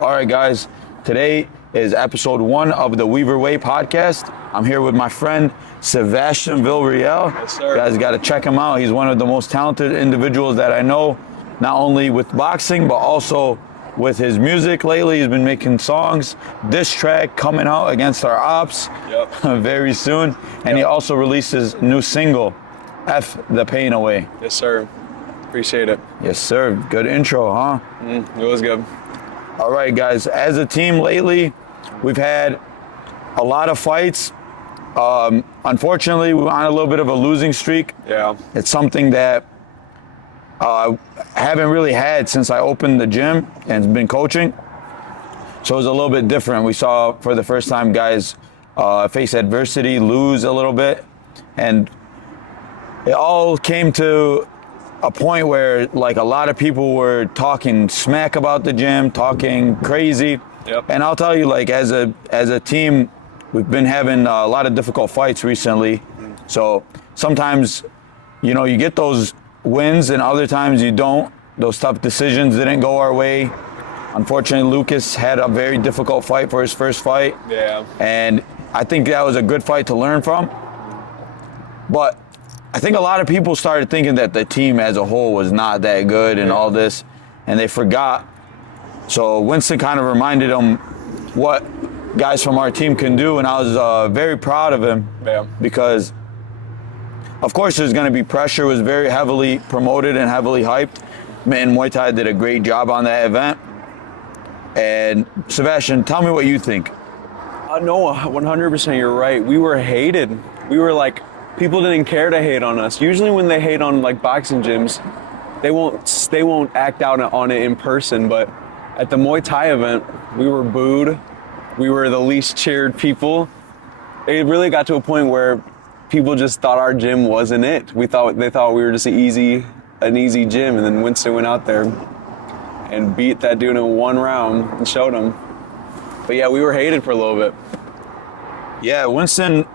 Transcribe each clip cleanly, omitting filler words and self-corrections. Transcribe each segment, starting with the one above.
All right, guys. Today is episode 1 of the Weaver Way podcast. I'm here with my friend Sebastian Villarreal. Yes, sir. You guys got to check him out. He's one of the most talented individuals that I know, not only with boxing, but also with his music lately. He's been making songs, diss track coming out against our ops very soon. And he also released his new single, F the Pain Away. Yes, sir. Appreciate it. Yes, sir. Good intro, huh? It was good. All right, guys. As a team lately, we've had a lot of fights. Unfortunately, we're on a little bit of a losing streak. Yeah. It's something that I haven't really had since I opened the gym and been coaching. So it was a little bit different. We saw for the first time guys face adversity, lose a little bit. And it all came to a point where like a lot of people were talking smack about the gym, talking crazy. Yep. And I'll tell you, like as a team, we've been having a lot of difficult fights recently. So sometimes, you know, you get those wins and other times you don't. Those tough decisions didn't go our way. Unfortunately, Lucas had a very difficult fight for his first fight. Yeah. And I think that was a good fight to learn from. But I think a lot of people started thinking that the team as a whole was not that good and all this, and they forgot. So Winston kind of reminded them what guys from our team can do, and I was very proud of him because, of course, there's going to be pressure. It was very heavily promoted and heavily hyped. And Muay Thai did a great job on that event. And Sebastian, tell me what you think. No, 100% you're right. We were hated. We were like, people didn't care to hate on us. Usually when they hate on like boxing gyms, they won't act out on it in person, but at the Muay Thai event, we were booed. We were the least cheered people. It really got to a point where people just thought our gym wasn't it. They thought we were just an easy gym, and then Winston went out there and beat that dude in one round and showed him. But yeah, we were hated for a little bit. Yeah, Winston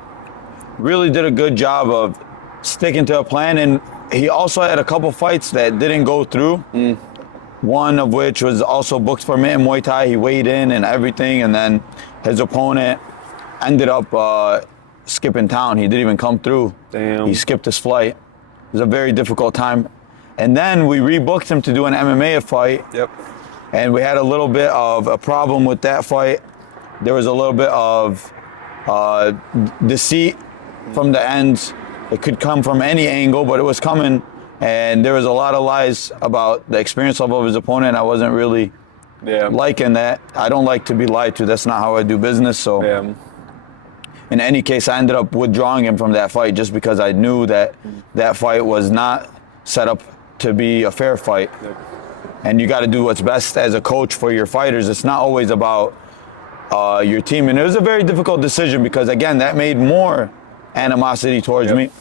really did a good job of sticking to a plan, and he also had a couple fights that didn't go through. One of which was also booked for Muay Thai. He weighed in and everything, and then his opponent ended up skipping town. He didn't even come through. Damn. He skipped his flight. It was a very difficult time. And then we rebooked him to do an MMA fight. Yep. And we had a little bit of a problem with that fight. There was a little bit of deceit from the ends. It could come from any angle, but it was coming. And there was a lot of lies about the experience level of his opponent. I wasn't really liking that. I don't like to be lied to. That's not how I do business. So in any case, I ended up withdrawing him from that fight just because I knew that that fight was not set up to be a fair fight. And you got to do what's best as a coach for your fighters. It's not always about your team. And it was a very difficult decision because, again, that made more animosity towards me.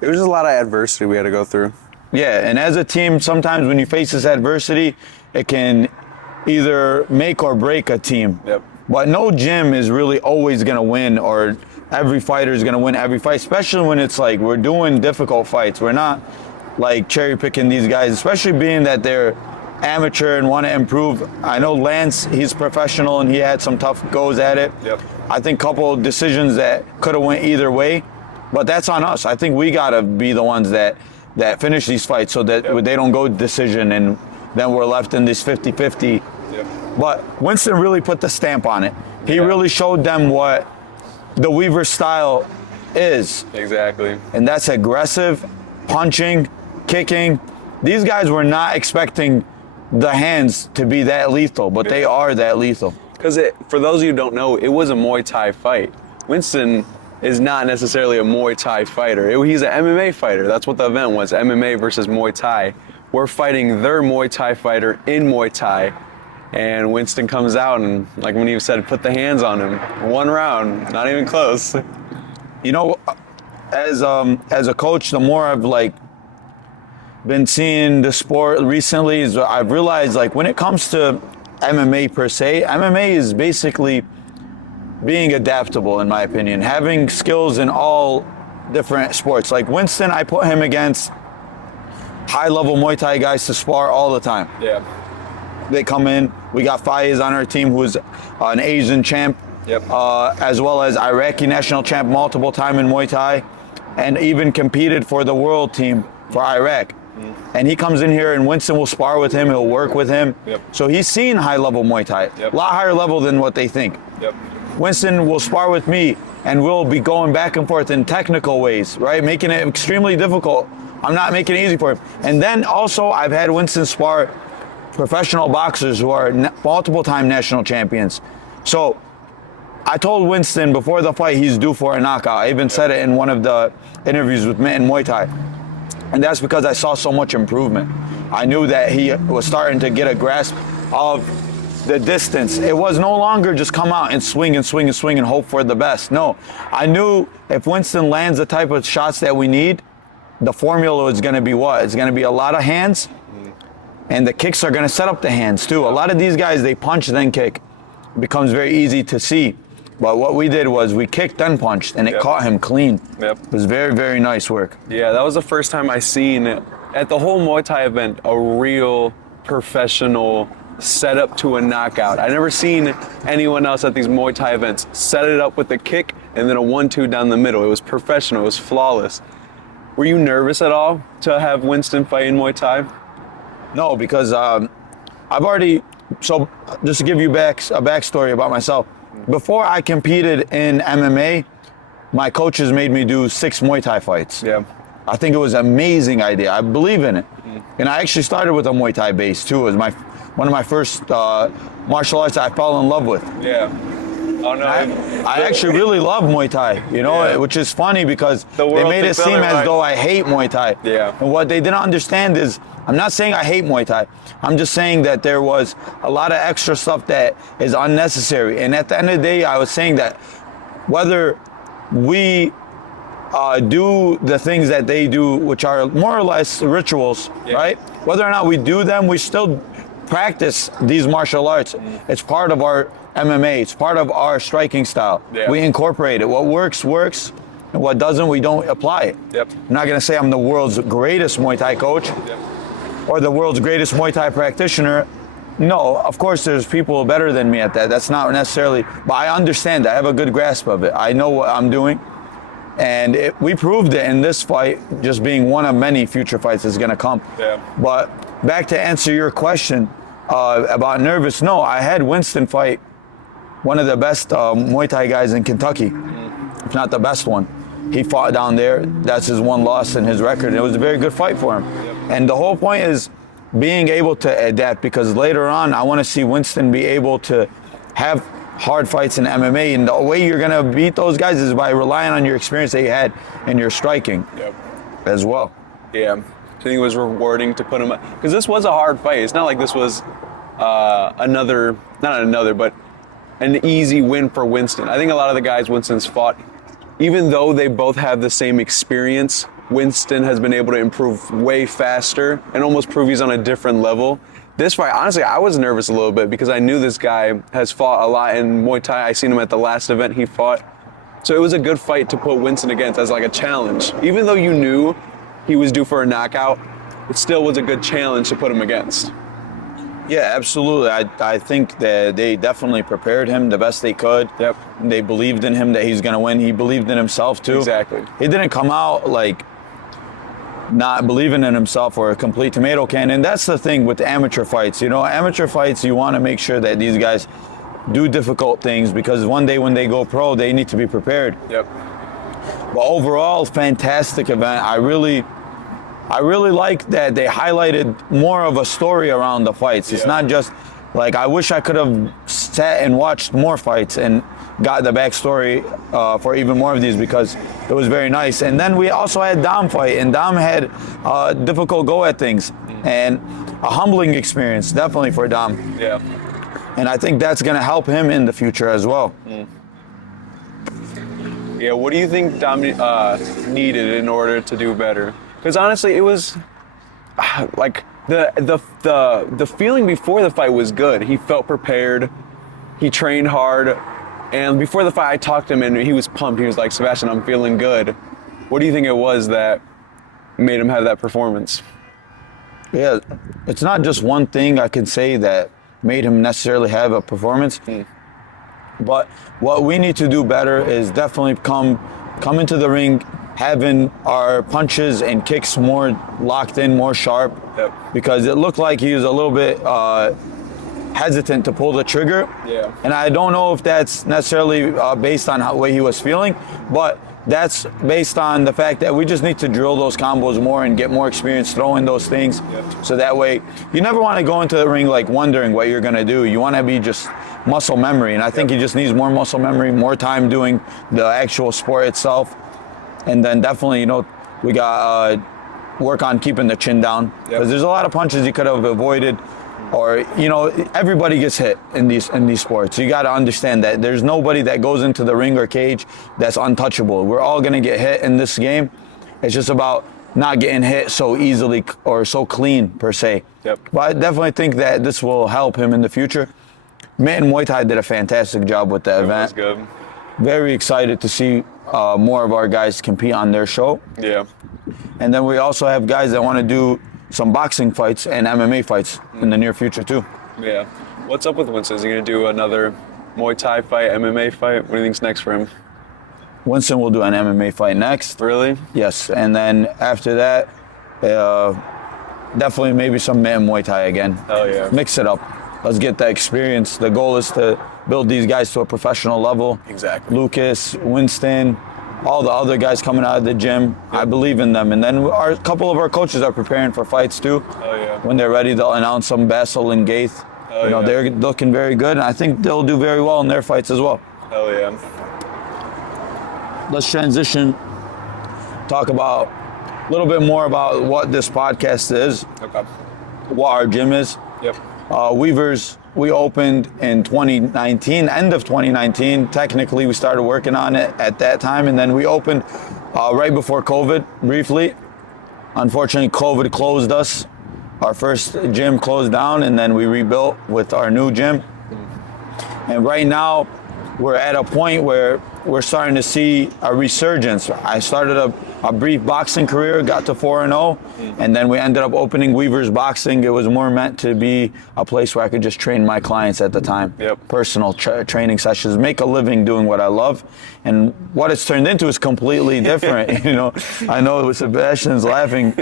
It was just a lot of adversity we had to go through. Yeah, and as a team, sometimes when you face this adversity, it can either make or break a team. Yep. But no gym is really always going to win, or every fighter is going to win every fight, especially when it's like we're doing difficult fights. We're not like cherry picking these guys, especially being that they're amateur and want to improve. I know Lance, he's professional and he had some tough goes at it. Yep. I think a couple of decisions that could have went either way, but that's on us. I think we got to be the ones that finish these fights so that they don't go decision and then we're left in this 50-50. But Winston really put the stamp on it. He really showed them what the Weaver style is. Exactly. And that's aggressive, punching, kicking. These guys were not expecting the hands to be that lethal, but they are that lethal. Because for those of you who don't know, it was a Muay Thai fight. Winston is not necessarily a Muay Thai fighter. He's an MMA fighter. That's what the event was, MMA versus Muay Thai. We're fighting their Muay Thai fighter in Muay Thai. And Winston comes out and, like when you said, put the hands on him. One round, not even close. You know, as a coach, the more I've been seeing the sport recently, is I've realized when it comes to MMA per se, MMA is basically being adaptable, in my opinion, having skills in all different sports. Like Winston, I put him against high-level Muay Thai guys to spar all the time. Yeah. They come in, We got Faiz on our team, who's an Asian champ, Yep. as well as Iraqi national champ multiple time in Muay Thai, and even competed for the world team for Iraq. And he comes in here, and Winston will spar with him. He'll work with him. Yep. So he's seen high-level Muay Thai, Yep. a lot higher level than what they think. Yep. Winston will spar with me, and we'll be going back and forth in technical ways, right? Making it extremely difficult. I'm not making it easy for him. And then also, I've had Winston spar professional boxers who are multiple-time national champions. So I told Winston before the fight he's due for a knockout. I even said it in one of the interviews with Mint and Muay Thai. And that's because I saw so much improvement. I knew that he was starting to get a grasp of the distance. It was no longer just come out and swing and swing and swing and hope for the best. No, I knew if Winston lands the type of shots that we need, the formula is going to be what? It's going to be a lot of hands, and the kicks are going to set up the hands too. A lot of these guys, they punch then kick. It becomes very easy to see. But what we did was we kicked then punched, and it Yep. caught him clean. Yep. It was very, very nice work. Yeah, that was the first time I seen at the whole Muay Thai event a real professional setup to a knockout. I never seen anyone else at these Muay Thai events set it up with a kick and then a 1-2 down the middle. It was professional. It was flawless. Were you nervous at all to have Winston fight in Muay Thai? No, because I've already, so just to give you a backstory about myself, before I competed in MMA, my coaches made me do 6 Muay Thai fights. Yeah. I think it was an amazing idea. I believe in it. And I actually started with a Muay Thai base too. It was one of my first martial arts I fell in love with. Yeah. Oh no. I actually really love Muay Thai, you know, Yeah. which is funny because The they world made it thinks seem as otherwise. though I hate Muay Thai. Yeah. And what they didn't understand is, I'm not saying I hate Muay Thai. I'm just saying that there was a lot of extra stuff that is unnecessary. And at the end of the day, I was saying that whether we do the things that they do, which are more or less rituals, Yeah. right? Whether or not we do them, we still practice these martial arts. It's part of our MMA. It's part of our striking style. Yeah. We incorporate it. What works, works. And what doesn't, we don't apply it. Yep. I'm not going to say I'm the world's greatest Muay Thai coach Yep. or the world's greatest Muay Thai practitioner. No, of course there's people better than me at that. That's not necessarily, but I understand that. I have a good grasp of it. I know what I'm doing. And we proved it in this fight, just being one of many future fights that's going to come. Yeah. But back to answer your question about nervous, no, I had Winston fight one of the best Muay Thai guys in Kentucky, if not the best one. He fought down there. That's his one loss in his record. It was a very good fight for him. And the whole point is being able to adapt, because later on I want to see Winston be able to have hard fights in MMA, and the way you're going to beat those guys is by relying on your experience that you had in your striking as well. Yeah. I think it was rewarding to put him up, because this was a hard fight. It's not like this was but an easy win for Winston. I think a lot of the guys Winston's fought, even though they both have the same experience, Winston has been able to improve way faster and almost prove he's on a different level. This fight, honestly, I was nervous a little bit because I knew this guy has fought a lot in Muay Thai. I seen him at the last event he fought. So it was a good fight to put Winston against as like a challenge. Even though you knew he was due for a knockout, it still was a good challenge to put him against. Yeah, absolutely. I think that they definitely prepared him the best they could. Yep. They believed in him that he's going to win. He believed in himself too. Exactly. He didn't come out like not believing in himself or a complete tomato can. And that's the thing with the amateur fights. You know, amateur fights, you want to make sure that these guys do difficult things, because one day when they go pro, they need to be prepared. Yep. But overall, fantastic event. I really like that they highlighted more of a story around the fights. It's not just like, I wish I could have sat and watched more fights and got the backstory for even more of these, because it was very nice. And then we also had Dom fight, and Dom had a difficult go at things and a humbling experience, definitely for Dom. Yeah. And I think that's going to help him in the future as well. Yeah, what do you think Dom needed in order to do better? Because honestly, it was like the feeling before the fight was good. He felt prepared. He trained hard. And before the fight, I talked to him and he was pumped. He was like, Sebastian, I'm feeling good. What do you think it was that made him have that performance? Yeah, it's not just one thing I can say that made him necessarily have a performance. But what we need to do better is definitely come into the ring having our punches and kicks more locked in, more sharp. Yep. Because it looked like he was a little bit hesitant to pull the trigger. Yeah. And I don't know if that's necessarily based on how way he was feeling, but that's based on the fact that we just need to drill those combos more and get more experience throwing those things. Yep. So that way, you never want to go into the ring like wondering what you're going to do. You want to be just muscle memory. And I think he just needs more muscle memory, more time doing the actual sport itself. And then definitely, we got work on keeping the chin down. Because there's a lot of punches you could have avoided. Or, everybody gets hit in these sports. You got to understand that there's nobody that goes into the ring or cage that's untouchable. We're all going to get hit in this game. It's just about not getting hit so easily or so clean, per se. Yep. But I definitely think that this will help him in the future. Mitten Muay Thai did a fantastic job with the event. That was good. Very excited to see more of our guys compete on their show. Yeah. And then we also have guys that want to do some boxing fights and MMA fights in the near future too. Yeah. What's up with Winston? Is he going to do another Muay Thai fight, MMA fight? What do you think's next for him? Winston will do an MMA fight next. Really? Yes. And then after that, definitely maybe some Muay Thai again. Oh, yeah. Mix it up. Let's get that experience. The goal is to build these guys to a professional level. Exactly. Lucas, Winston, all the other guys coming out of the gym. I believe in them. And then a couple of our coaches are preparing for fights too. Oh, yeah. When they're ready, they'll announce some Basil and Gaith. Oh, yeah. They're looking very good, and I think they'll do very well in their fights as well. Hell yeah. Let's transition, talk about a little bit more about what this podcast is, Okay. what our gym is. Yep. Weavers, we opened in 2019, end of 2019. Technically, we started working on it at that time, and then we opened right before COVID, briefly. Unfortunately, COVID closed us. Our first gym closed down, and then we rebuilt with our new gym. And right now, we're at a point where we're starting to see a resurgence. I started a brief boxing career, got to 4-0, and then we ended up opening Weavers Boxing. It was more meant to be a place where I could just train my clients at the time. Yep. Personal training sessions, make a living doing what I love. And what it's turned into is completely different. I know Sebastian's laughing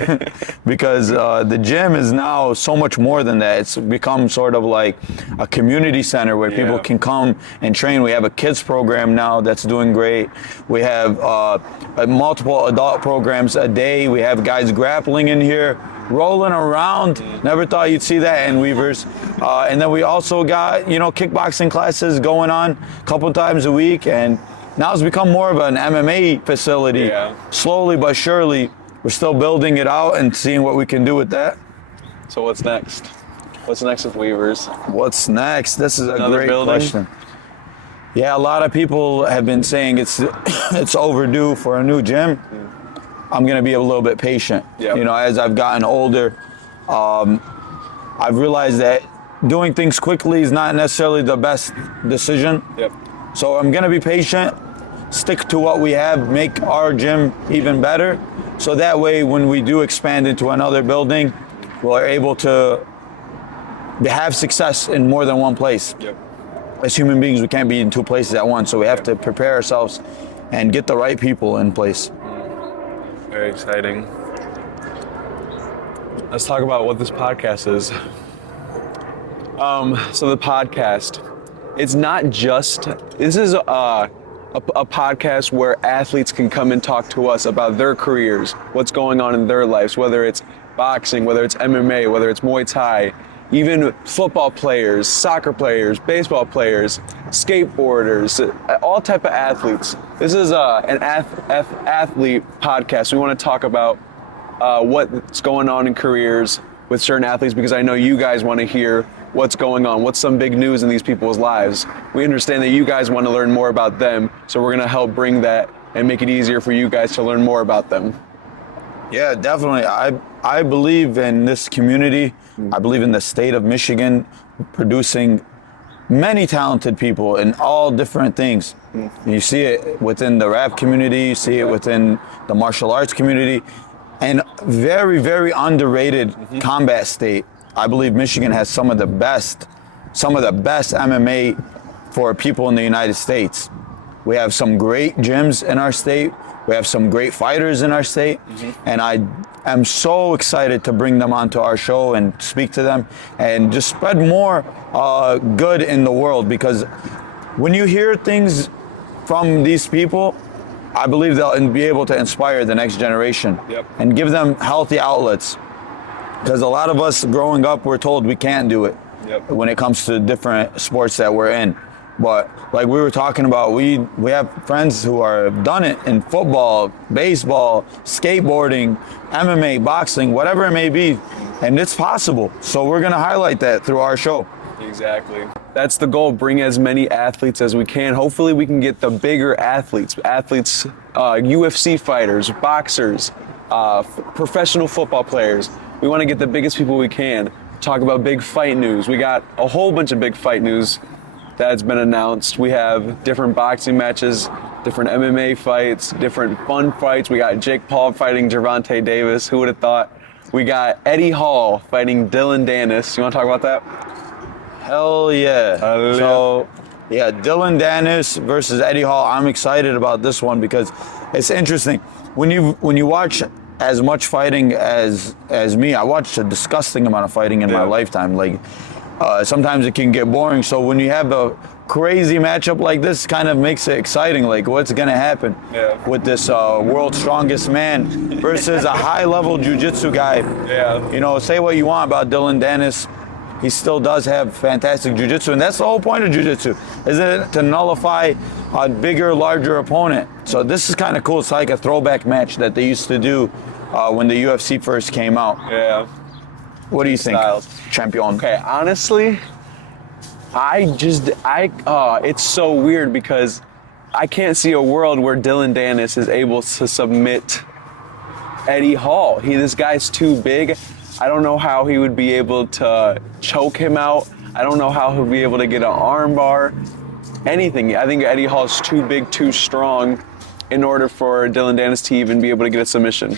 because the gym is now so much more than that. It's become sort of like a community center where people can come and train. We have a kids program now that's doing great. We have multiple adult programs a day. We have guys grappling in here, rolling around. Never thought you'd see that in Weavers. And then we also got, kickboxing classes going on a couple times a week. And now it's become more of an MMA facility. Yeah. Slowly but surely, we're still building it out and seeing what we can do with that. So what's next? What's next with Weavers? What's next? This is Another a great building? question. Yeah, a lot of people have been saying it's overdue for a new gym. I'm going to be a little bit patient. Yeah. As I've gotten older, I've realized that doing things quickly is not necessarily the best decision. Yep. So I'm going to be patient, stick to what we have, make our gym even better. So that way, when we do expand into another building, we're able to have success in more than one place. Yep. As human beings, we can't be in two places at once, so we have to prepare ourselves and get the right people in place. Very exciting. Let's talk about what this podcast is. So the podcast, it's not just, this is a podcast where athletes can come and talk to us about their careers, what's going on in their lives, whether it's boxing, whether it's MMA, whether it's Muay Thai, even football players, soccer players, baseball players, skateboarders, all type of athletes. This is an athlete podcast. We want to talk about what's going on in careers with certain athletes because I know you guys want to hear what's going on, what's some big news in these people's lives. We understand that you guys want to learn more about them, so we're going to help bring that and make it easier for you guys to learn more about them. Yeah, definitely. I believe in this community. I believe in the state of Michigan producing many talented people in all different things. You see it within the rap community, you see it within the martial arts community, and very, very underrated combat state. I believe Michigan has some of the best some of the best MMA for people in the United States. We have some great gyms in our state. We have some great fighters in our state. And I am so excited to bring them onto our show and speak to them and just spread more good in the world, because when you hear things from these people, I believe they'll be able to inspire the next generation and give them healthy outlets. Because a lot of us growing up, we're told we can't do it when it comes to different sports that we're in. But like we were talking about, we have friends who are done it in football, baseball, skateboarding, MMA, boxing, whatever it may be, and it's possible. So we're gonna highlight that through our show. Exactly. That's the goal. Bring as many athletes as we can. Hopefully we can get the bigger athletes, UFC fighters, boxers, professional football players. We want to get the biggest people we can. Talk about big fight news. We got a whole bunch of big fight news that's been announced. We have different boxing matches, different MMA fights, different fun fights. We got Jake Paul fighting Gervonta Davis. Who would have thought? We got Eddie Hall fighting Dylan Dennis. You want to talk about that? Hell yeah. So, yeah, Dylan Dennis versus Eddie Hall. I'm excited about this one because it's interesting. When you watch as much fighting as me, I watched a disgusting amount of fighting in my lifetime. Like, sometimes it can get boring. So when you have a crazy matchup like this, kind of makes it exciting. Like, what's gonna happen with this world's strongest man versus a high-level jiu-jitsu guy? You know, say what you want about Dylan Dennis, he still does have fantastic jiu-jitsu, and that's the whole point of jiu-jitsu, isn't it? To nullify a bigger, larger opponent. So this is kind of cool. It's like a throwback match that they used to do when the UFC first came out. What do you think, champion? Okay, honestly, it's so weird because I can't see a world where Dylan Dennis is able to submit Eddie Hall. This guy's too big. I don't know how he would be able to choke him out. I don't know how he'll be able to get an arm bar, anything. I think Eddie Hall's too big, too strong in order for Dylan Dennis to even be able to get a submission.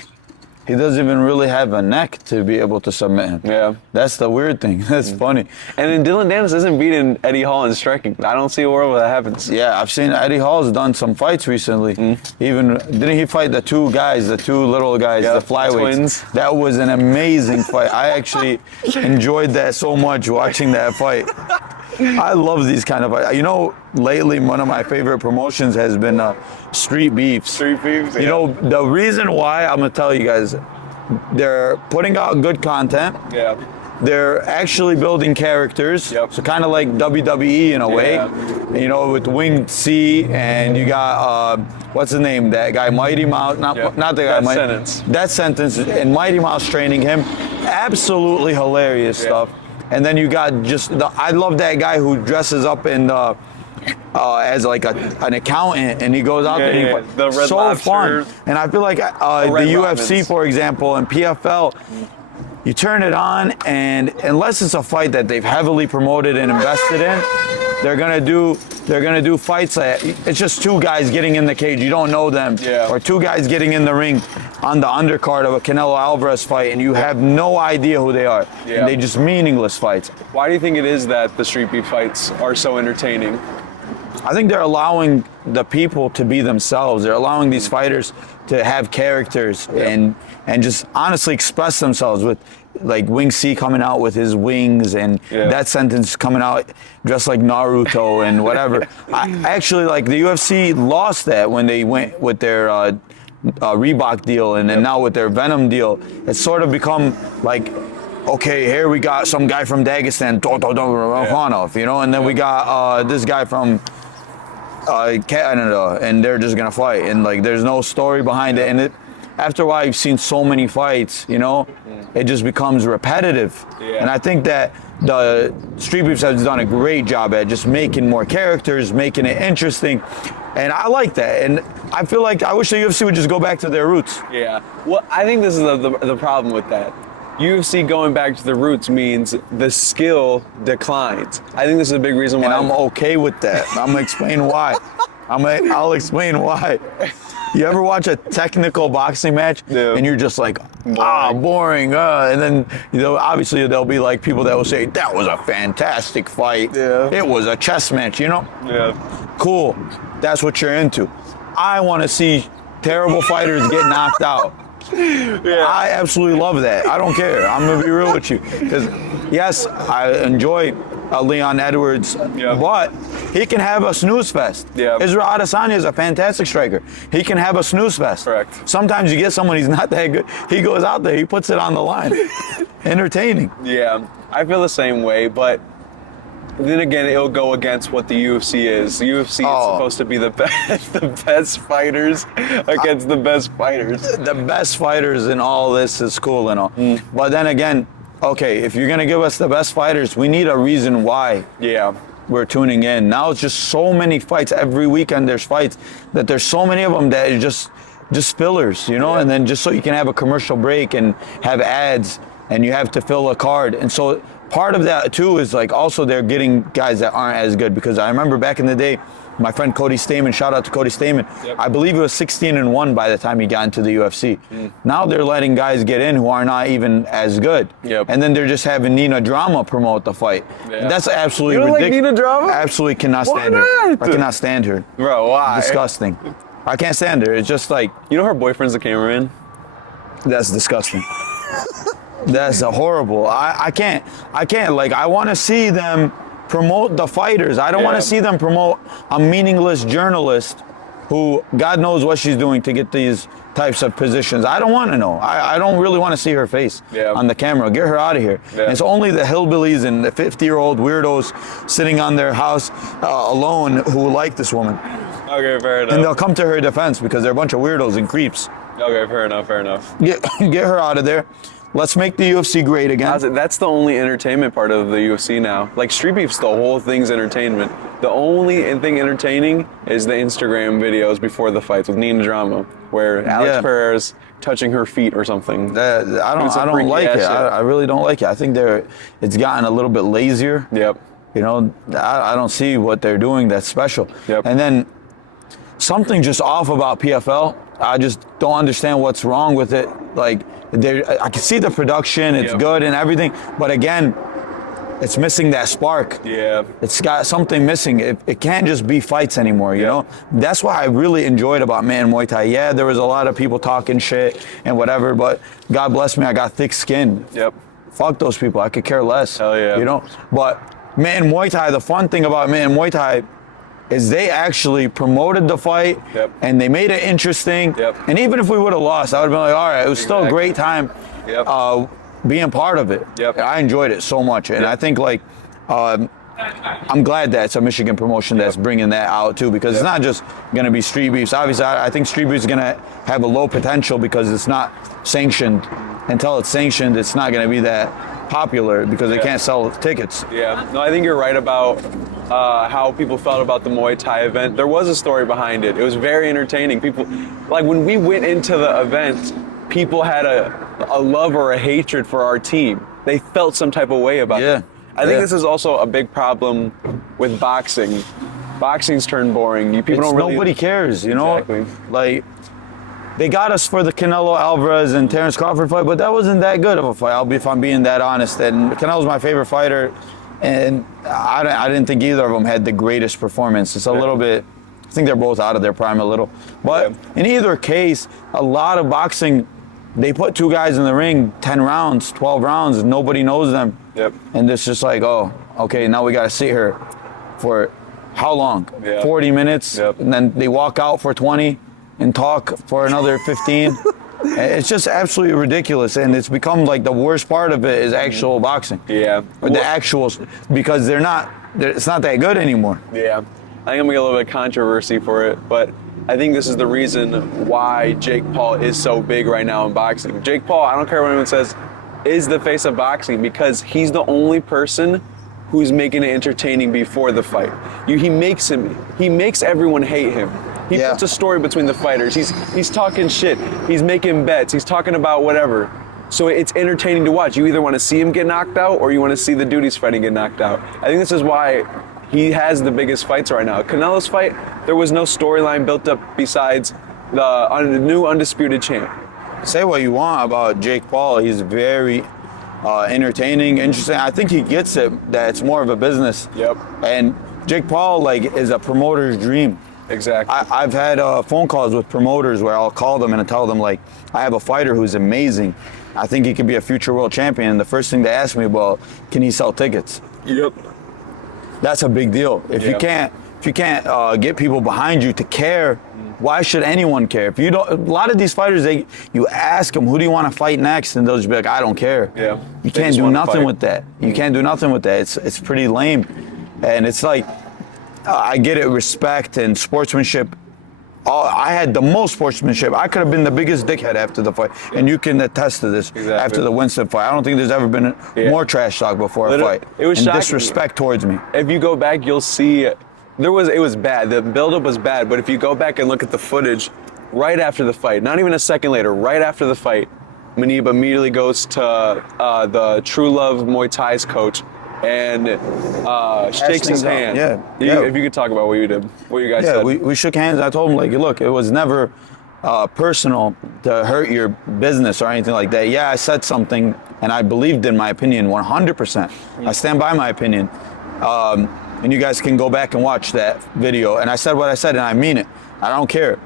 He doesn't even really have a neck to be able to submit him. That's the weird thing. That's funny. And then Dylan Dennis isn't beating Eddie Hall in striking. I don't see a world where that happens. Yeah, I've seen Eddie Hall's done some fights recently. Even, didn't he fight the two little guys, the flyweights? Twins. That was an amazing fight. I actually enjoyed that so much, watching that fight. I love these kind of fights. You know, lately one of my favorite promotions has been Street Beefs. Street Beefs, You know, the reason why, I'm going to tell you guys, they're putting out good content. They're actually building characters. So kind of like WWE in a way. You know, with Wing C, and you got, what's his name? That guy, Mighty Mouse. Not the guy. That Sentence. And Mighty Mouse training him. Absolutely hilarious stuff. And then you got I love that guy who dresses up in as like an accountant, and he goes out there and the Red so Lobster. fun. And I feel like the UFC, for example, and PFL, you turn it on, and unless it's a fight that they've heavily promoted and invested in, they're gonna do fights that it's just two guys getting in the cage, you don't know them, or two guys getting in the ring on the undercard of a Canelo Alvarez fight, and you have no idea who they are. And they just meaningless fights. Why do you think it is that the Street Beef fights are so entertaining? I think they're allowing the people to be themselves. They're allowing these fighters to have characters and just honestly express themselves, with like Wing C coming out with his wings, and that Sentence coming out dressed like Naruto and whatever. I actually, like, the UFC lost that when they went with their Reebok deal, and then now with their Venom deal. It's sort of become like, okay, here we got some guy from Dagestan, Romanov, you know, and then we got this guy from Canada, and they're just gonna fight, and like there's no story behind it, and after a while you've seen so many fights, you know, it just becomes repetitive. And I think that the Street Beefs has done a great job at just making more characters, making it interesting, and I like that. And I feel like I wish the UFC would just go back to their roots. Well, I think this is the problem with that. UFC going back to the roots means the skill declines. I think this is a big reason why. And I'm okay with that. I'm gonna explain why. I'll explain why. You ever watch a technical boxing match and you're just like, boring, and then obviously there'll be like people that will say that was a fantastic fight. Yeah. It was a chess match, Yeah. Cool. That's what you're into. I want to see terrible fighters get knocked out. Yeah. I absolutely love that. I don't care. I'm gonna be real with you, because yes, I enjoy Leon Edwards, but he can have a snooze fest. Yeah. Israel Adesanya is a fantastic striker. He can have a snooze fest. Correct. Sometimes you get someone he's not that good. He goes out there, he puts it on the line. Entertaining. Yeah, I feel the same way, but then again, it'll go against what the UFC is. The UFC is supposed to be the best fighters against the best fighters. The best fighters in all this is cool and all. But then again, okay, if you're gonna give us the best fighters, we need a reason why we're tuning in. Now it's just so many fights. Every weekend there's fights, that there's so many of them that is just fillers, and then just so you can have a commercial break and have ads and you have to fill a card. And so part of that too is like also they're getting guys that aren't as good, because I remember back in the day, my friend Cody Stamen, shout out to Cody Stamen, I believe he was 16-1 by the time he got into the UFC. Now they're letting guys get in who are not even as good. And then they're just having Nina Drama promote the fight. That's absolutely ridiculous. Like Nina Drama? Absolutely cannot stand her. I cannot stand her. Bro, why? Disgusting. I can't stand her. It's just like, her boyfriend's the cameraman? that's disgusting. That's horrible. I can't. Like, I want to see them promote the fighters. I don't want to see them promote a meaningless journalist who God knows what she's doing to get these types of positions. I don't want to know. I don't really want to see her face on the camera. Get her out of here. And it's only the hillbillies and the 50-year-old weirdos sitting on their house alone who like this woman. Okay, fair enough. And they'll come to her defense because they're a bunch of weirdos and creeps. Okay, fair enough. Get her out of there. Let's make the UFC great again. That's the only entertainment part of the UFC now. Like, street beef's the whole thing's entertainment. The only thing entertaining is the Instagram videos before the fights with Nina Drama, where Alex Perez touching her feet or something. I don't like it. I really don't like it. I think it's gotten a little bit lazier. I don't see what they're doing that's special. And then something just off about PFL. I just don't understand what's wrong with it. Like, I can see the production, it's good and everything, but again, it's missing that spark. It's got something missing. It can't just be fights anymore, you know? That's why I really enjoyed about Man Muay Thai. Yeah, there was a lot of people talking shit and whatever, but God bless me, I got thick skin. Fuck those people, I could care less. Hell yeah. But Man Muay Thai, the fun thing about Man Muay Thai is they actually promoted the fight and they made it interesting. And even if we would have lost, I would have been like, all right, it was still a great time being part of it. I enjoyed it so much. And I think like, I'm glad that it's a Michigan promotion that's bringing that out too, because it's not just going to be street beefs. Obviously, I think street beefs is going to have a low potential because it's not sanctioned. Until it's sanctioned, it's not going to be that popular because they can't sell tickets. No, I think you're right about how people felt about the Muay Thai event. There was a story behind it. It was very entertaining. People, like when we went into the event, people had a love or a hatred for our team. They felt some type of way about it. I think this is also a big problem with boxing. Boxing's turned boring. Nobody cares, Like, they got us for the Canelo Alvarez and Terrence Crawford fight, but that wasn't that good of a fight, if I'm being that honest. And Canelo's my favorite fighter, and I didn't think either of them had the greatest performance. It's a little bit, I think they're both out of their prime a little. But in either case, a lot of boxing, they put two guys in the ring, 10 rounds, 12 rounds, and nobody knows them. And it's just like, oh, okay, now we got to sit here for how long? 40 minutes, and then they walk out for 20 and talk for another 15. It's just absolutely ridiculous, and it's become like the worst part of it is actual boxing. Or the actuals, because it's not that good anymore. I think I'm gonna get a little bit of controversy for it, but I think this is the reason why Jake Paul is so big right now in boxing. Jake Paul, I don't care what anyone says, is the face of boxing because he's the only person who's making it entertaining before the fight. He makes everyone hate him. He puts a story between the fighters. He's talking shit. He's making bets. He's talking about whatever. So it's entertaining to watch. You either want to see him get knocked out or you want to see the dude he's fighting get knocked out. I think this is why he has the biggest fights right now. Canelo's fight, there was no storyline built up besides the new undisputed champ. Say what you want about Jake Paul. He's very entertaining, interesting. I think he gets it, that it's more of a business. Yep. And Jake Paul, like, is a promoter's dream. Exactly. I've had phone calls with promoters where I'll call them and tell them, like, I have a fighter who's amazing. I think he could be a future world champion. And the first thing they ask me, well, can he sell tickets? Yep. That's a big deal. If you can't get people behind you to care, why should anyone care? If you don't, a lot of these fighters, you ask them, who do you want to fight next, and they'll just be like, I don't care. Yeah. You can't do nothing with that. You can't do nothing with that. It's pretty lame, and it's like, I get it, respect and sportsmanship. I had the most sportsmanship. I could have been the biggest dickhead after the fight, and you can attest to this. Exactly. After the Winston fight, I don't think there's ever been more trash talk before a fight. It was and shocking. Disrespect towards me. If you go back, you'll see it was bad. The buildup was bad, but if you go back and look at the footage right after the fight, not even a second later, right after the fight, Manib immediately goes to the True Love Muay Thai's coach and shakes his hand. Yeah. If you could talk about what you guys said. Yeah, we shook hands. I told him, like, look, it was never personal to hurt your business or anything like that. Yeah, I said something, and I believed in my opinion 100%. I stand by my opinion. And you guys can go back and watch that video. And I said what I said, and I mean it. I don't care.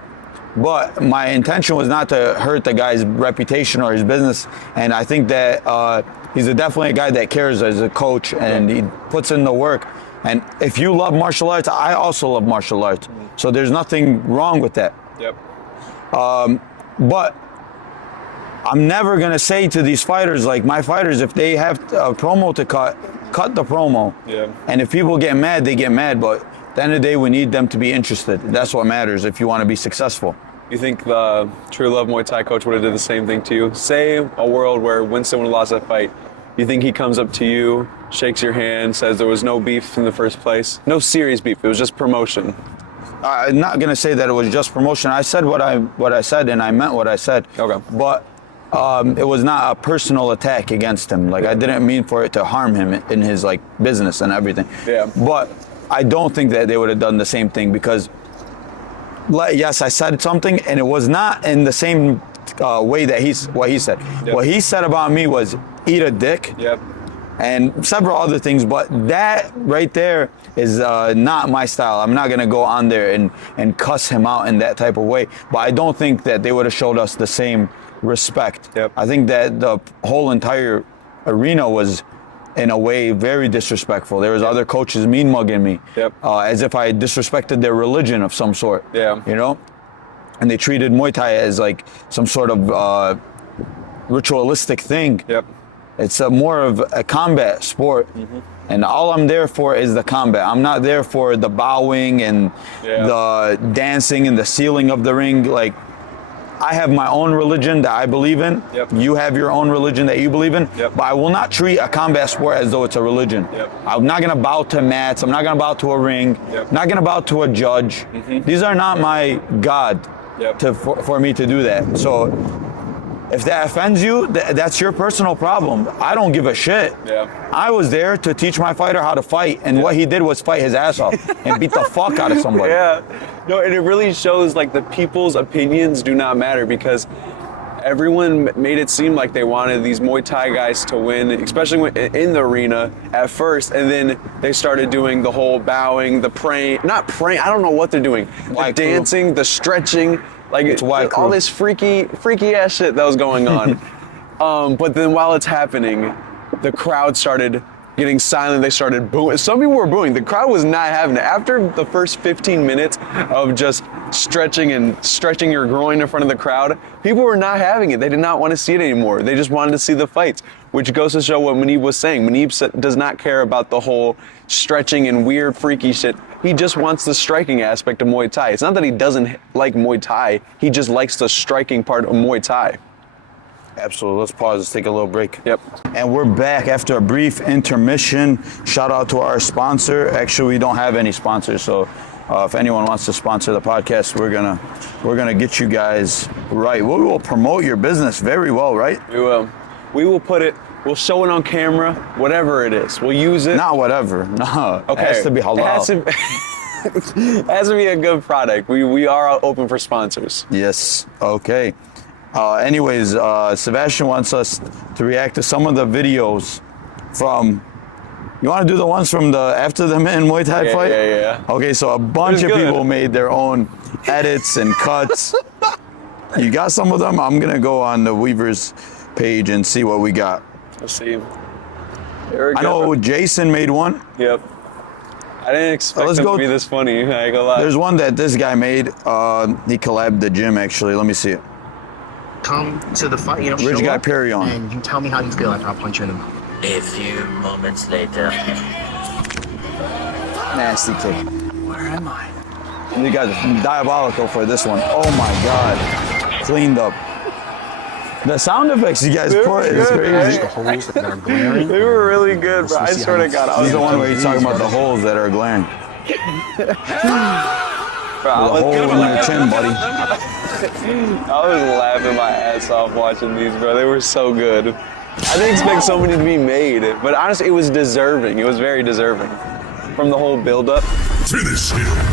But my intention was not to hurt the guy's reputation or his business. And I think that he's definitely a guy that cares as a coach, and he puts in the work. And if you love martial arts, I also love martial arts. So there's nothing wrong with that. Yep. But I'm never going to say to these fighters, like my fighters, if they have a promo to cut the promo. Yeah. And if people get mad, they get mad. But at the end of the day, we need them to be interested. That's what matters if you want to be successful. You think the True Love Muay Thai coach would have did the same thing to you? Say a world where Winston would have lost that fight. You think he comes up to you, shakes your hand, says there was no beef in the first place? No serious beef. It was just promotion. I'm not going to say that it was just promotion. I said what I said, and I meant what I said. Okay. But it was not a personal attack against him. Like, I didn't mean for it to harm him in his, like, business and everything. Yeah. But I don't think that they would have done the same thing, because yes, I said something, and it was not in the same way that what he said. Yep. What he said about me was eat a dick. Yep. And several other things, but that right there is not my style. I'm not gonna go on there and cuss him out in that type of way. But I don't think that they would have showed us the same respect. Yep. I think that the whole entire arena was, in a way, very disrespectful. There was other coaches mean mugging me, as if I disrespected their religion of some sort. Yeah. You know, and they treated Muay Thai as like some sort of ritualistic thing. Yep. It's more of a combat sport, and all I'm there for is the combat. I'm not there for the bowing and the dancing and the sealing of the ring. Like, I have my own religion that I believe in. Yep. You have your own religion that you believe in. Yep. But I will not treat a combat sport as though it's a religion. Yep. I'm not gonna bow to mats. I'm not gonna bow to a ring. Yep. Not gonna bow to a judge. These are not my God for me to do that. So if that offends you, that's your personal problem. I don't give a shit. Yeah. I was there to teach my fighter how to fight, and what he did was fight his ass off and beat the fuck out of somebody. Yeah. No, and it really shows, like, the people's opinions do not matter, because everyone made it seem like they wanted these Muay Thai guys to win, especially in the arena at first, and then they started doing the whole bowing, the praying, not praying, I don't know what they're doing, the dancing, the stretching, like it's all this freaky ass shit that was going on. But then while it's happening, the crowd started getting silent. They started booing. Some people were booing. The crowd was not having it. After the first 15 minutes of just stretching your groin in front of the crowd, people were not having it. They did not want to see it anymore. They just wanted to see the fights, which goes to show what Manib was saying. Manib does not care about the whole stretching and weird, freaky shit. He just wants the striking aspect of Muay Thai. It's not that he doesn't like Muay Thai. He just likes the striking part of Muay Thai. Absolutely. Let's pause. Let's take a little break. Yep. And we're back after a brief intermission. Shout out to our sponsor. Actually, we don't have any sponsors, so if anyone wants to sponsor the podcast, we're gonna get you guys right. We will promote your business very well, right? We will. We will put it We'll show it on camera, whatever it is. We'll use it. Not whatever. No. Okay. It has to be halal. It has to be a good product. We are open for sponsors. Yes. Okay. Anyways, Sebastian wants us to react to some of the videos from. You want to do the ones from the after the men Muay Thai fight? Yeah. Okay, so a bunch of good. people made their own edits and cuts. You got some of them? I'm gonna go on the Weavers page and see what we got. Let's see. I know Jason made one. Yep. I didn't expect them to be this funny. I ain't gonna lie. There's one that this guy made. He collabed the gym actually. Let me see it. Come to the fight, Rich show guy up, Perion. and you tell me how you feel after I punch you in the mouth. A few moments later. Nasty kick. Where am I? You guys are diabolical for this one. Oh my God. Cleaned up. The sound effects you guys put is crazy. The holes that are glaring. They were really good, bro. I swear to God. This is the one where you're talking about the holes that are glaring. Bro, The hole in your chin, buddy. I was laughing my ass off watching these, bro. They were so good. I didn't expect so many to be made, but honestly, it was deserving. It was very deserving from the whole build-up.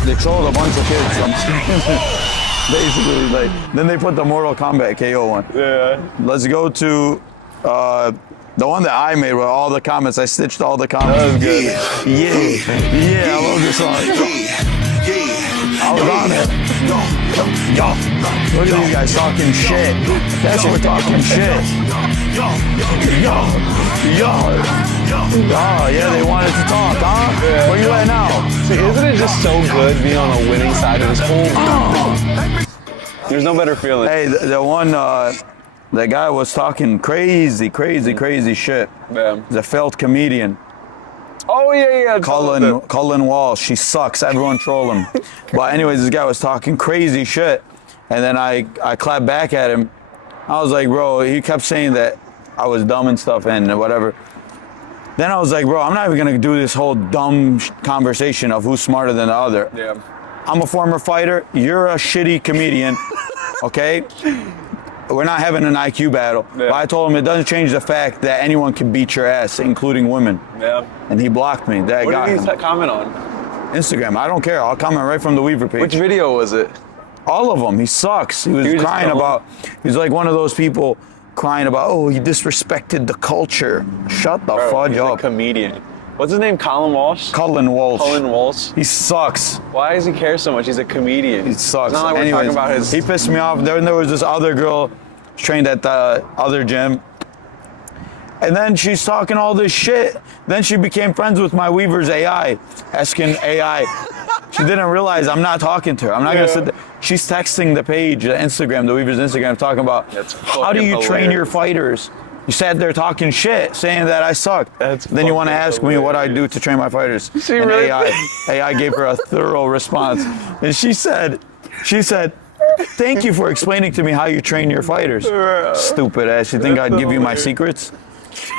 They trolled a bunch of kids. Basically, like, then they put the Mortal Kombat KO one. Yeah. Let's go to the one that I made with all the comments. I stitched all the comments. That was good. Yeah, I love this song. I was on it. Look at these guys talking shit. That's what we're talking shit. Oh, yeah, they wanted to talk, huh? Yeah. Where you at now? See, isn't it just so good being on the winning side of this whole? There's no better feeling. Hey, the one, the guy was talking crazy shit. Yeah. He's a failed comedian. Oh yeah. Cullen Walsh, she sucks. Everyone troll him. But anyways, this guy was talking crazy shit, and then I clapped back at him. I was like, bro, he kept saying that I was dumb and stuff and whatever. Then I was like, bro, I'm not even gonna do this whole dumb conversation of who's smarter than the other. Yeah. I'm a former fighter. You're a shitty comedian. Okay. We're not having an IQ battle. Yeah. But I told him it doesn't change the fact that anyone can beat your ass, including women. Yeah. And he blocked me. That What got did him. he comment on? Instagram. I don't care. I'll comment right from the Weaver page. Which video was it? All of them. He sucks. He was just crying dumb. about. He's like one of those people crying about. Oh, he disrespected the culture. Shut the Bro, fudge he's up. a comedian. What's his name? Colin Walsh? Cullen Walsh. Colin Walsh? He sucks. Why does he care so much? He's a comedian. He sucks. It's not like we're Anyways, talking about his... He pissed me off. Then there was this other girl trained at the other gym. And then she's talking all this shit. Then she became friends with my Weaver's AI, asking AI. She didn't realize I'm not talking to her. I'm not gonna sit there. She's texting the page, the Instagram, the Weaver's Instagram, talking about That's how do you fucking train your hilarious. fighters? You sat there talking shit, saying that I suck. That's then you want to fucking ask me what I do hilarious. to train my fighters. She and really- AI gave her a thorough response. And she said, thank you for explaining to me how you train your fighters. Stupid ass. You think I'd give you my secrets?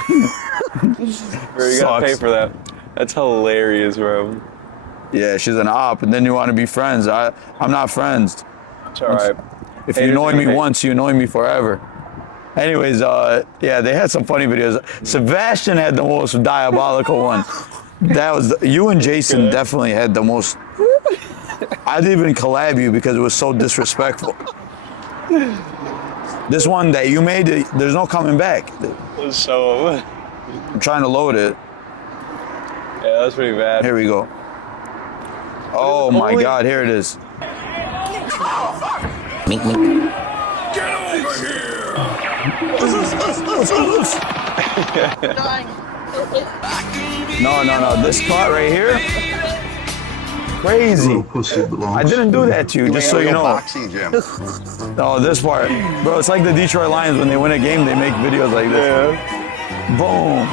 Bro, you gotta pay Sucks. for that. That's hilarious, bro. Yeah, she's an op, and then you want to be friends. I'm not friends. It's alright. If you annoy me once, you annoy me forever. Anyways, yeah, they had some funny videos. Sebastian had the most diabolical one. That was you and Jason definitely had the most. I didn't even collab you because it was so disrespectful. This one that you made, there's no coming back. So, I'm trying to load it. yeah, that's pretty bad. Here we go. Oh my only- God, here it is. Mink, mink. No, this part right here. Crazy. I didn't do that to you, just so you know. Boxing gym. No, this part. Bro, it's like the Detroit Lions when they win a game, they make videos like this. Boom.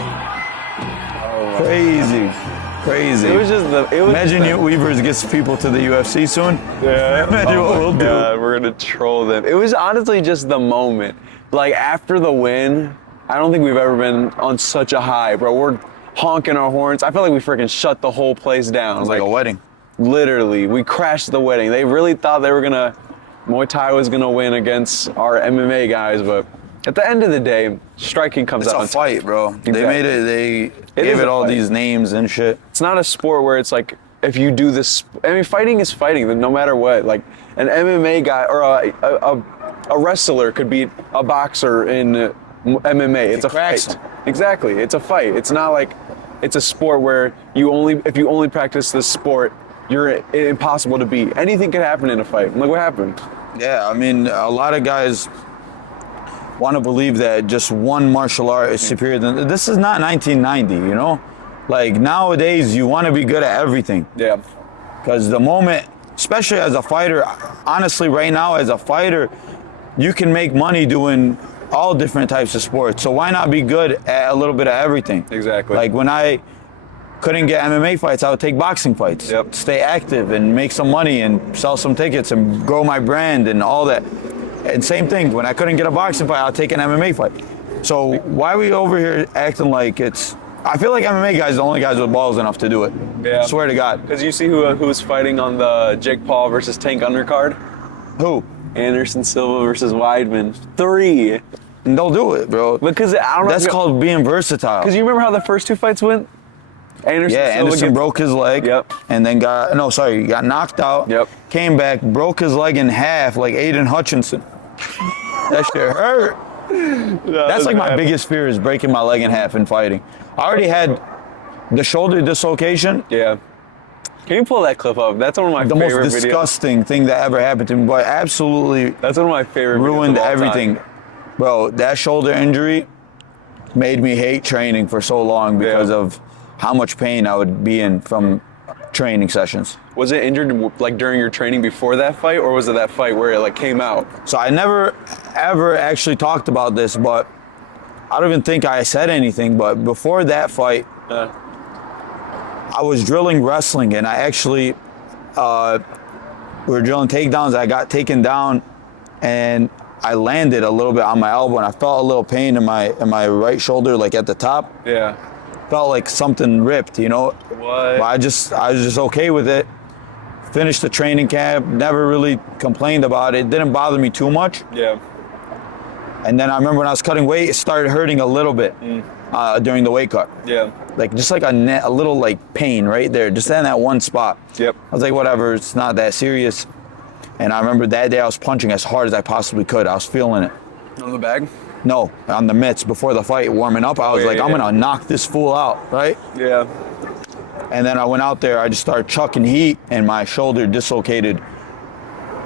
Crazy. It was just the. It was Imagine the, you Weavers gets people to the UFC soon. Yeah. Imagine what we'll do. God, we're gonna troll them. It was honestly just the moment. Like after the win, I don't think we've ever been on such a high, bro. We're honking our horns. I feel like we freaking shut the whole place down. It was like a wedding. Literally, we crashed the wedding. They really thought they were gonna, Muay Thai was gonna win against our MMA guys, but At the end of the day, striking comes It's out. a fight, bro. They Exactly. made it. They gave is it a all fight. these names and shit. It's not a sport where it's like if you do this. I mean, fighting is fighting. No matter what, like an MMA guy or a wrestler could beat a boxer in MMA. It's a cracks fight. them. Exactly. It's a fight. It's not like it's a sport where if you only practice this sport, you're impossible to beat. Anything can happen in a fight. Like what happened? Yeah, I mean, a lot of guys want to believe that just one martial art is superior than. This is not 1990, you know? Like nowadays, you want to be good at everything. Yeah. Because the moment, especially as a fighter, honestly, right now, as a fighter, you can make money doing all different types of sports. So why not be good at a little bit of everything? Exactly. Like when I couldn't get MMA fights, I would take boxing fights. Yep. Stay active and make some money and sell some tickets and grow my brand and all that. And same thing, when I couldn't get a boxing fight, I'll take an MMA fight. So why are we over here acting like it's... I feel like MMA guys are the only guys with balls enough to do it. Yeah. Swear to God. Because you see who's fighting on the Jake Paul versus Tank undercard? Who? Anderson Silva versus Weidman. 3. And they'll do it, bro. Because I don't know. That's called being versatile. Because you remember how the first 2 fights went? Anderson broke his leg. Yep. And then got knocked out. Yep. Came back, broke his leg in half like Aiden Hutchinson. That shit hurt. That's like my biggest fear is breaking my leg in half in fighting. I already had the shoulder dislocation. Yeah. Can you pull that clip up? That's one of my The favorite most disgusting thing that ever happened to me, but absolutely videos. That's one of my favorite videos ruined of all everything. time. Bro, that shoulder injury made me hate training for so long because Yeah. of how much pain I would be in from training sessions. Was it injured like during your training before that fight, or was it that fight where it like came out? So I never ever actually talked about this, but I don't even think I said anything, but before that fight, I was drilling wrestling and I actually, we were drilling takedowns. I got taken down and I landed a little bit on my elbow and I felt a little pain in my right shoulder, like at the top. Yeah. Felt like something ripped, you know? What? But I was just okay with it. Finished the training camp, never really complained about it. Didn't bother me too much. Yeah. And then I remember when I was cutting weight, it started hurting a little bit during the weight cut. Yeah. Like just like a little like pain right there, just in that one spot. Yep. I was like, whatever, it's not that serious. And I remember that day I was punching as hard as I possibly could. I was feeling it. On the bag? No, on the mitts before the fight, warming up. I was like, I'm gonna knock this fool out, right? Yeah. And then I went out there, I just started chucking heat and my shoulder dislocated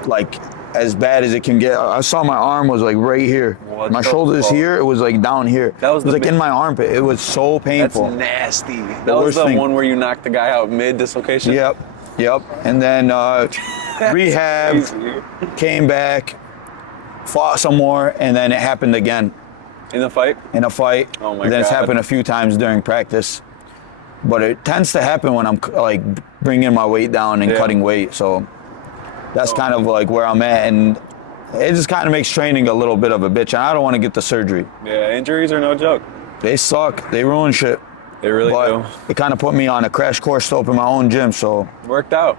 like as bad as it can get. I saw my arm was like right here. What My the shoulder is fuck? here, it was like down here. That was it was the like in my armpit. It was so That's painful. nasty. That The was worst the thing. one where you knocked the guy out mid dislocation? Yep. And then rehab, Crazy. came back, fought some more, and then it happened again In the fight? in a fight. Oh my and then it's God. happened a few times during practice. But it tends to happen when I'm like bringing my weight down and Yeah. cutting weight. So that's kind of like where I'm at. And it just kind of makes training a little bit of a bitch. And I don't want to get the surgery. Yeah, injuries are no joke. They suck. They ruin shit. They really But do. it kind of put me on a crash course to open my own gym. So Worked out.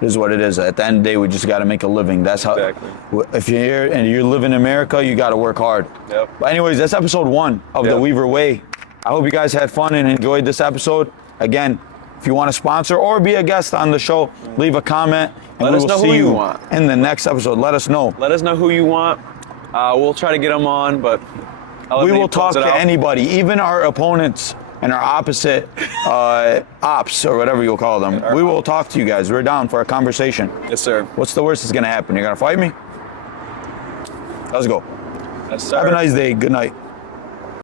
it is what it is. At the end of the day, we just got to make a living. That's how. Exactly. If you're here and you live in America, you got to work hard. Yep. But anyways, that's episode 1 of the Yep. Weaver Way. I hope you guys had fun and enjoyed this episode. Again, if you want to sponsor or be a guest on the show, leave a comment and Let we us will know see who you you want. in the next episode. Let us know. Let us know who you want. We'll try to get them on, but I'll let We Nate will talk close it to out. anybody, even our opponents and our opposite ops or whatever you'll call them. We will talk to you guys. We're down for a conversation. Yes, sir. What's the worst that's going to happen? You're going to fight me? Let's go. Yes, sir. Have a nice day. Good night.